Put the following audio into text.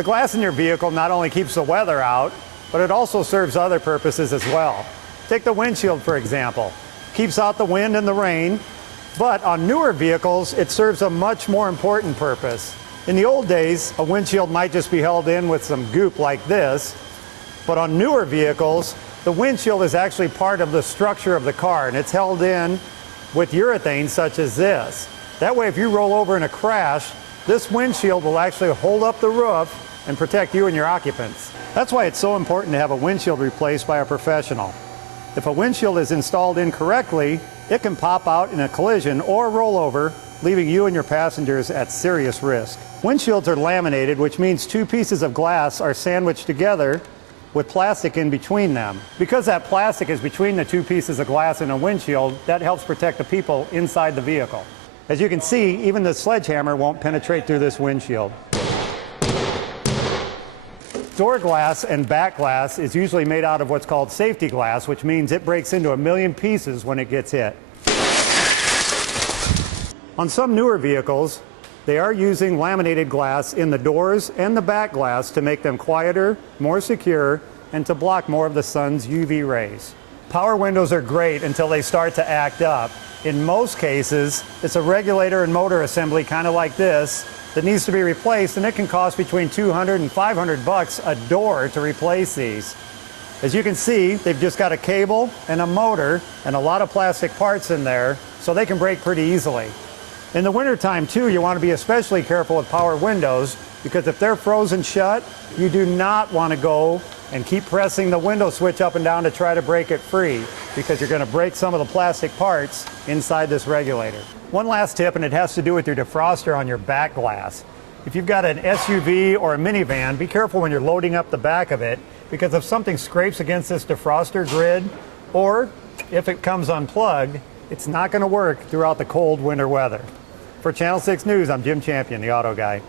The glass in your vehicle not only keeps the weather out, but it also serves other purposes as well. Take the windshield, for example. Keeps out the wind and the rain, but on newer vehicles, it serves a much more important purpose. In the old days, a windshield might just be held in with some goop like this, but on newer vehicles, the windshield is actually part of the structure of the car, and it's held in with urethane such as this. That way, if you roll over in a crash, this windshield will actually hold up the roof and protect you and your occupants. That's why it's so important to have a windshield replaced by a professional. If a windshield is installed incorrectly, it can pop out in a collision or roll over, leaving you and your passengers at serious risk. Windshields are laminated, which means two pieces of glass are sandwiched together with plastic in between them. Because that plastic is between the two pieces of glass in a windshield, that helps protect the people inside the vehicle. As you can see, even the sledgehammer won't penetrate through this windshield. Door glass and back glass is usually made out of what's called safety glass, which means it breaks into a million pieces when it gets hit. On some newer vehicles, they are using laminated glass in the doors and the back glass to make them quieter, more secure, and to block more of the sun's UV rays. Power windows are great until they start to act up. In most cases, it's a regulator and motor assembly kind of like this that needs to be replaced, and it can cost between $200 and $500 a door to replace these. As you can see, they've just got a cable and a motor and a lot of plastic parts in there, so they can break pretty easily. In the wintertime, too, you want to be especially careful with power windows, because if they're frozen shut, you do not want to go and keep pressing the window switch up and down to try to break it free, because you're going to break some of the plastic parts inside this regulator. One last tip, and it has to do with your defroster on your back glass. If you've got an SUV or a minivan, be careful when you're loading up the back of it, because if something scrapes against this defroster grid, or if it comes unplugged, it's not going to work throughout the cold winter weather. For Channel 6 News, I'm Jim Champion, the Auto Guy.